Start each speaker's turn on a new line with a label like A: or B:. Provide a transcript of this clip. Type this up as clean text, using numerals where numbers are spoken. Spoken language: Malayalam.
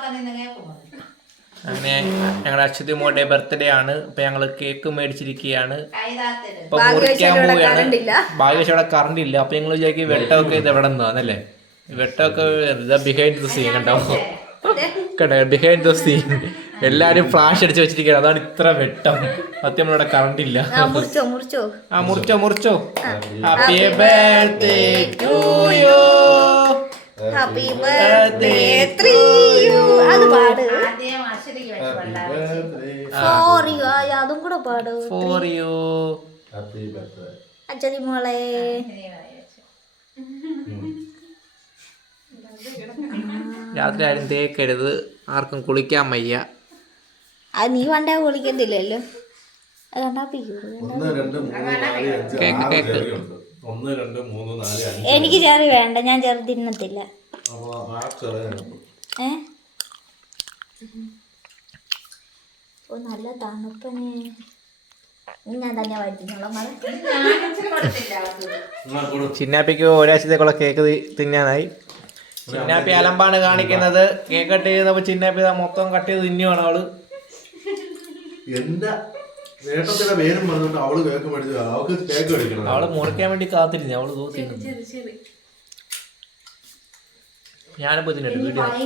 A: അങ്ങനെ ഞങ്ങളുടെ അശ്വതി മോളുടെ ബർത്ത്ഡേ ആണ്. അപ്പൊ ഞങ്ങള് കേക്ക് മേടിച്ചിരിക്കുകയാണ്. ഇപ്പൊ മുറിക്കാൻ പോവുകയാണ്. ഭാഗ്യവശം അവിടെ കറണ്ട് ഇല്ല. അപ്പൊ ഞങ്ങൾ വിചാരിക്കും വെട്ടമൊക്കെ ഇത് എവിടെ നിന്നാന്നല്ലേ. വെട്ടമൊക്കെ ബിഹൈൻഡ് ദ സീൻ കണ്ടോ, കേട്ടോ, ബിഹൈൻഡ് ദ സീൻ. എല്ലാരും ഫ്ലാഷ് അടിച്ച് വെച്ചിരിക്കുകയാണ്. അതാണ് ഇത്ര വെട്ടം. സത്യം നമ്മളിവിടെ കറണ്ട് ഇല്ല. മുറിച്ചോ. Happy birthday to you,
B: happy birthday to you. അത് പാട്. For you. അതും കൂടെ പാട്.
A: For U.
B: അച്ഛതി മോളെ.
A: രാത്രി ആരും തേക്കരുത്, ആർക്കും കുളിക്കാൻ വയ്യ.
B: അത് നീ പണ്ടേ കുളിക്കത്തില്ലല്ലോ. എനിക്ക് ചെറി വേണ്ട, ഞാൻ ചെറു തിന്നത്തില്ല. നല്ല തണുപ്പനെ. ഞാൻ തന്നെ വഴിക്കുന്നോളാം.
A: ചിന്നാപ്പിക്ക് ഒരാഴ്ചത്തേക്കുള്ള കേക്ക് തിന്നാനായി. ചിന്നാപ്പി അലമ്പാണ് കാണിക്കുന്നത്. കേക്ക് കട്ട് ചെയ്തപ്പോ ചിന്നാപ്പി മൊത്തം കട്ട് ചെയ്ത് തിന്നുവാണ് അവള്. അവള് മുറിക്കാൻ വേണ്ടി കാത്തിരുന്നു. അവള് തിന്നു. ഞാനിപ്പോ തിന്നിട്ട് വീഡിയോ